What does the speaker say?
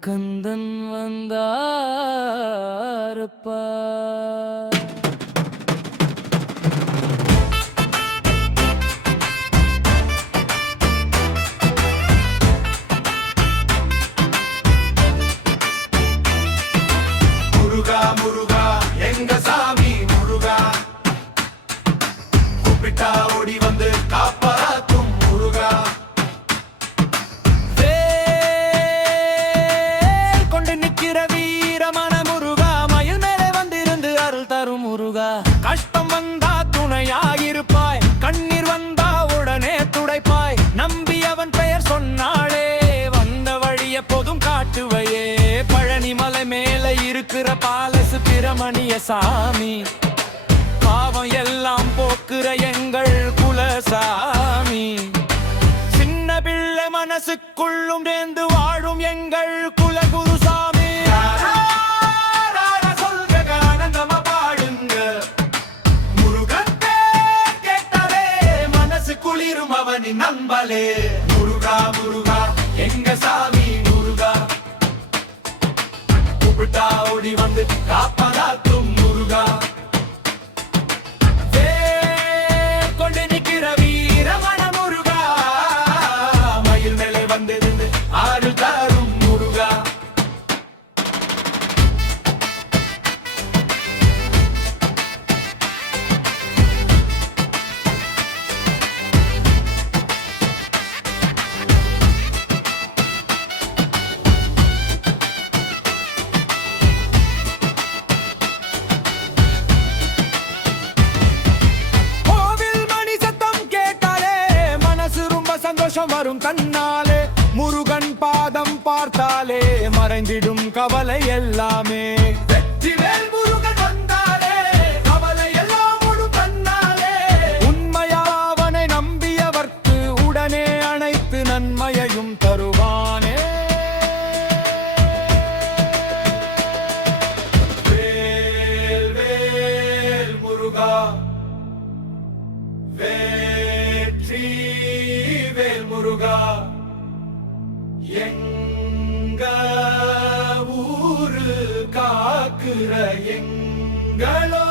கந்தன் வந்தாரப்பா. முருகா முருகா எங்க சாமி முருகா, கூப்பிட்டா ஓடி வந்து காப்பாத்தும் முருகா. கொண்டு நிற்கிற வீரமான முருகா, மயில் மேலே வந்திருந்து அருள் தரும் முருகா. கஷ்டம் வந்தா துணையாயிருப்பாய், கண்ணீர் வந்தா உடனே துடைப்பாய். நம்பி அவன் பெயர் சொன்னாலே வந்த வழி எப்போதும் காட்டுவையே. பழனி மலை மேல இருக்கிற பாலசு பிரமணிய சாமி, பாவம் எல்லாம் போக்குற எங்கள் குலசாமி. சின்ன பிள்ளை மனசுக்குள்ளும் நேர்ந்து வாழும் எங்கள் குலகுருசாமி. சொல்க ஆனந்தமா பாடுங்க, முருகன் பேர் கேட்டாலே மனசு குளிரும் அவனின் நம்பலே. முருகா முருகா எங்க சாமி முருகா, கூப்பிட்டா ஓடி வந்து காப்பாத்தும் முருகா. கொண்டு நிற்கிற வீரமான முருகா, மயில் மேலே வந்திருந்து ஆறு தரும் முருகா. சந்தோஷம் வரும் தன்னாலே. முருகன் பாதம் பார்த்தாலே மறைந்திடும் கவலை எல்லாமே. வெற்றிவேல் முருகன் வந்தாலே கவலை எல்லாம் முழு தன்னாலே. உண்மையாவனை நம்பியவர்க்கு உடனே அனைத்து நன்மையையும் தருவானே. வேல் வேல் முருகா, வெற்றி வேல் முருகா, எங்க ஊரு காக்குற எங்களோ